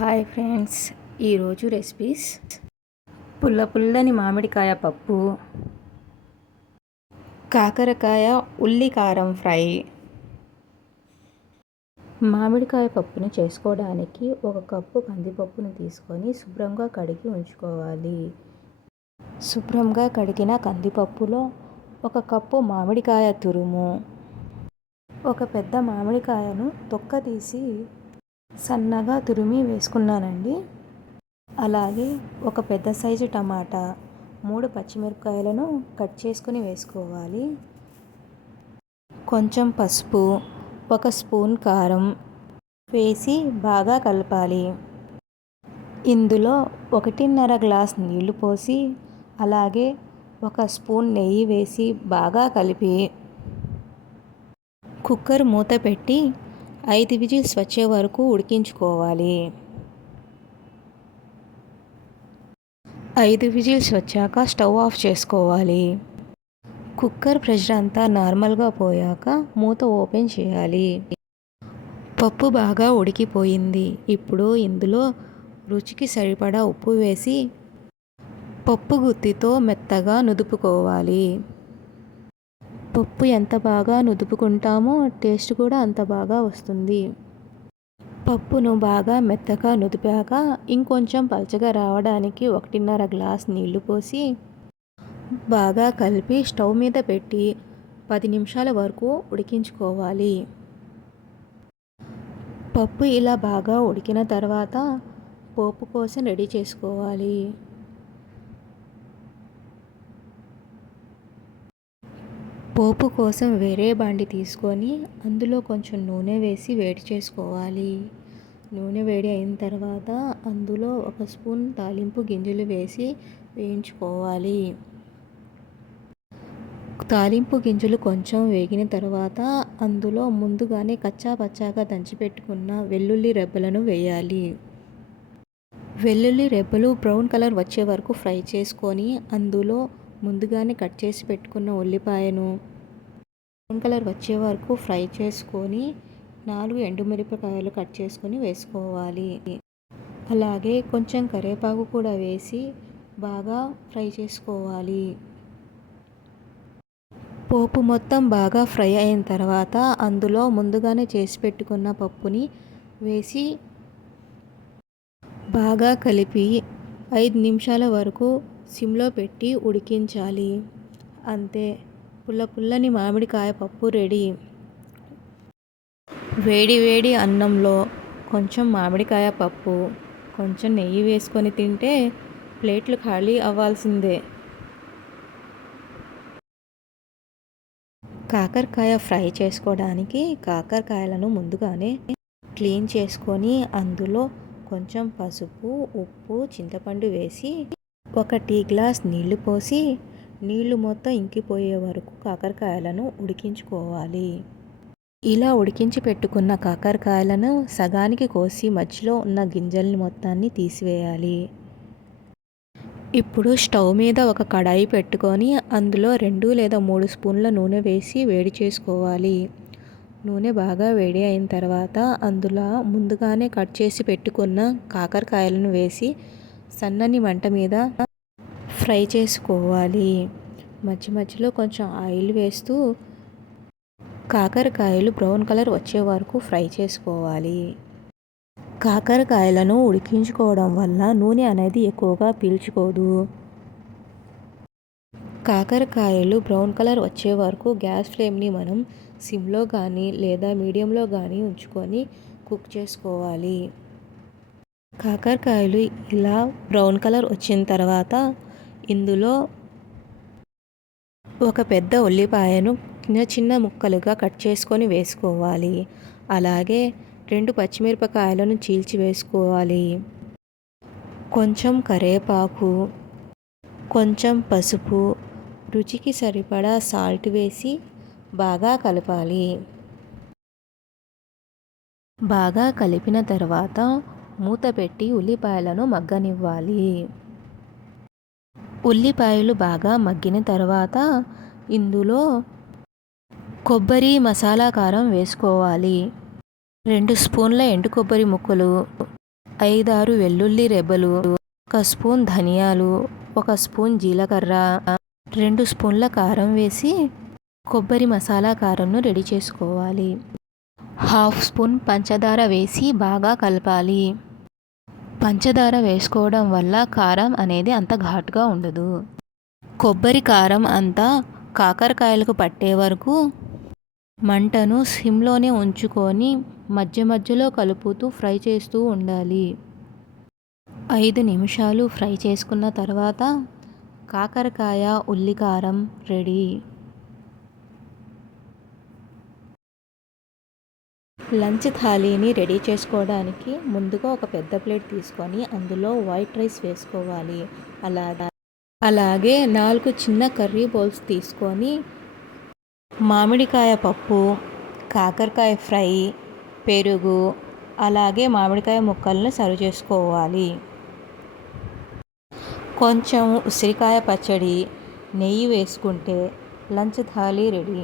Hi friends, ఈరోజు recipes పుల్లని మామిడికాయ పప్పు, కాకరకాయ ఉల్లి కారం ఫ్రై. మామిడికాయ పప్పుని చేసుకోవడానికి 1 కప్పు కందిపప్పును తీసుకొని శుభ్రంగా కడిగి ఉంచుకోవాలి. శుభ్రంగా కడిగిన కందిపప్పులో 1 కప్పు మామిడికాయ తురుము, ఒక పెద్ద మామిడికాయను తొక్క తీసి సన్నగా తురిమి వేసుకున్నానండి. అలాగే ఒక పెద్ద సైజు టమాటా, 3 పచ్చిమిరపకాయలను కట్ చేసుకుని వేసుకోవాలి. కొంచెం పసుపు, 1 స్పూన్ కారం వేసి బాగా కలపాలి. ఇందులో 1.5 గ్లాస్ నీళ్లు పోసి అలాగే 1 స్పూన్ నెయ్యి వేసి బాగా కలిపి కుక్కర్ మూత పెట్టి 5 విజిల్స్ వచ్చే వరకు ఉడికించుకోవాలి. 5 విజిల్స్ వచ్చాక స్టవ్ ఆఫ్ చేసుకోవాలి. కుక్కర్ ప్రెషర్ అంతా నార్మల్గా పోయాక మూత ఓపెన్ చేయాలి. పప్పు బాగా ఉడికిపోయింది. ఇప్పుడు ఇందులో రుచికి సరిపడా ఉప్పు వేసి పప్పు గుత్తితో మెత్తగా నుదుపుకోవాలి. పప్పు ఎంత బాగా నుదుపుకుంటామో టేస్ట్ కూడా అంత బాగా వస్తుంది. పప్పును బాగా మెత్తగా నుదిపాక ఇంకొంచెం పలచగా రావడానికి 1.5 గ్లాస్ నీళ్లు పోసి బాగా కలిపి స్టవ్ మీద పెట్టి 10 నిమిషాల వరకు ఉడికించుకోవాలి. పప్పు ఇలా బాగా ఉడికిన తర్వాత పోపు కోసం రెడీ చేసుకోవాలి. పోపు కోసం వేరే బాండి తీసుకొని అందులో కొంచెం నూనె వేసి వేడి చేసుకోవాలి. నూనె వేడి అయిన తర్వాత అందులో 1 స్పూన్ తాలింపు గింజలు వేసి వేయించుకోవాలి. తాలింపు గింజలు కొంచెం వేగిన తర్వాత అందులో ముందుగానే కచ్చా పచ్చాగా దంచిపెట్టుకున్న వెల్లుల్లి రెబ్బలను వేయాలి. వెల్లుల్లి రెబ్బలు బ్రౌన్ కలర్ వచ్చే వరకు ఫ్రై చేసుకొని అందులో ముందుగానే కట్ చేసి పెట్టుకున్న ఉల్లిపాయను బ్రౌన్ కలర్ వచ్చే వరకు ఫ్రై చేసుకొని 4 ఎండుమిరపకాయలు కట్ చేసుకొని వేసుకోవాలి. అలాగే కొంచెం కరివేపాకు కూడా వేసి బాగా ఫ్రై చేసుకోవాలి. పోపు మొత్తం బాగా ఫ్రై అయిన తర్వాత అందులో ముందుగానే చేసి పెట్టుకున్న పప్పుని వేసి బాగా కలిపి 5 నిమిషాల వరకు సిమ్లో పెట్టి ఉడికించాలి. అంతే, పుల్లని మామిడికాయ పప్పు రెడీ. వేడి వేడి అన్నంలో కొంచెం మామిడికాయ పప్పు, కొంచెం నెయ్యి వేసుకొని తింటే ప్లేట్లు ఖాళీ అవ్వాల్సిందే. కాకరకాయ ఫ్రై చేసుకోవడానికి కాకరకాయలను ముందుగానే క్లీన్ చేసుకొని అందులో కొంచెం పసుపు, ఉప్పు, చింతపండు వేసి 1 టీ గ్లాస్ నీళ్లు పోసి నీళ్లు మొత్తం ఇంకిపోయే వరకు కాకరకాయలను ఉడికించుకోవాలి. ఇలా ఉడికించి పెట్టుకున్న కాకరకాయలను సగానికి కోసి మధ్యలో ఉన్న గింజల్ని మొత్తాన్ని తీసివేయాలి. ఇప్పుడు స్టవ్ మీద ఒక కడాయి పెట్టుకొని అందులో 2 లేదా 3 స్పూన్ల నూనె వేసి వేడి చేసుకోవాలి. నూనె బాగా వేడి అయిన తర్వాత అందులో ముందుగానే కట్ చేసి పెట్టుకున్న కాకరకాయలను వేసి సన్నని మంట మీద ఫ్రై చేసుకోవాలి. మధ్యలో కొంచెం ఆయిల్ వేస్తూ కాకరకాయలు బ్రౌన్ కలర్ వచ్చే వరకు ఫ్రై చేసుకోవాలి. కాకరకాయలను ఉడికించుకోవడం వల్ల నూనె అనేది ఎక్కువగా పీల్చుకోదు. కాకరకాయలు బ్రౌన్ కలర్ వచ్చే వరకు గ్యాస్ ఫ్లేమ్ని మనం సిమ్లో కానీ లేదా మీడియంలో కానీ ఉంచుకొని కుక్ చేసుకోవాలి. కాకరకాయలు ఇలా బ్రౌన్ కలర్ వచ్చిన తర్వాత ఇందులో ఒక పెద్ద ఉల్లిపాయను చిన్న ముక్కలుగా కట్ చేసుకొని వేసుకోవాలి. అలాగే 2 పచ్చిమిరపకాయలను చీల్చి వేసుకోవాలి. కొంచెం కరివేపాకు, కొంచెం పసుపు, రుచికి సరిపడా సాల్ట్ వేసి బాగా కలపాలి. బాగా కలిపిన తర్వాత మూత పెట్టి ఉల్లిపాయలను మగ్గనివ్వాలి. ఉల్లిపాయలు బాగా మగ్గిన తర్వాత ఇందులో కొబ్బరి మసాలా కారం వేసుకోవాలి. 2 స్పూన్ల ఎండు కొబ్బరి ముక్కలు, 5-6 వెల్లుల్లి రెబ్బలు, 1 స్పూన్ ధనియాలు, 1 స్పూన్ జీలకర్ర, 2 స్పూన్ల కారం వేసి కొబ్బరి మసాలా కారంను రెడీ చేసుకోవాలి. 1/2 స్పూన్ పంచదార వేసి బాగా కలపాలి. పంచదార వేసుకోవడం వల్ల కారం అనేది అంత ఘాటుగా ఉండదు. కొబ్బరి కారం అంతా కాకరకాయలకు పట్టే వరకు మంటను సిమ్లోనే ఉంచుకొని మధ్య మధ్యలో కలుపుతూ ఫ్రై చేస్తూ ఉండాలి. 5 నిమిషాలు ఫ్రై చేసుకున్న తర్వాత కాకరకాయ ఉల్లికారం రెడీ. లంచ్ థాలీని రెడీ చేసుకోవడానికి ముందుగా ఒక పెద్ద ప్లేట్ తీసుకొని అందులో వైట్ రైస్ వేసుకోవాలి. అలాగే 4 చిన్న కర్రీ బౌల్స్ తీసుకొని మామిడికాయ పప్పు, కాకరకాయ ఫ్రై, పెరుగు, అలాగే మామిడికాయ ముక్కలను సర్వ్ చేసుకోవాలి. కొంచెం ఉసిరికాయ పచ్చడి, నెయ్యి వేసుకుంటే లంచ్ థాలీ రెడీ.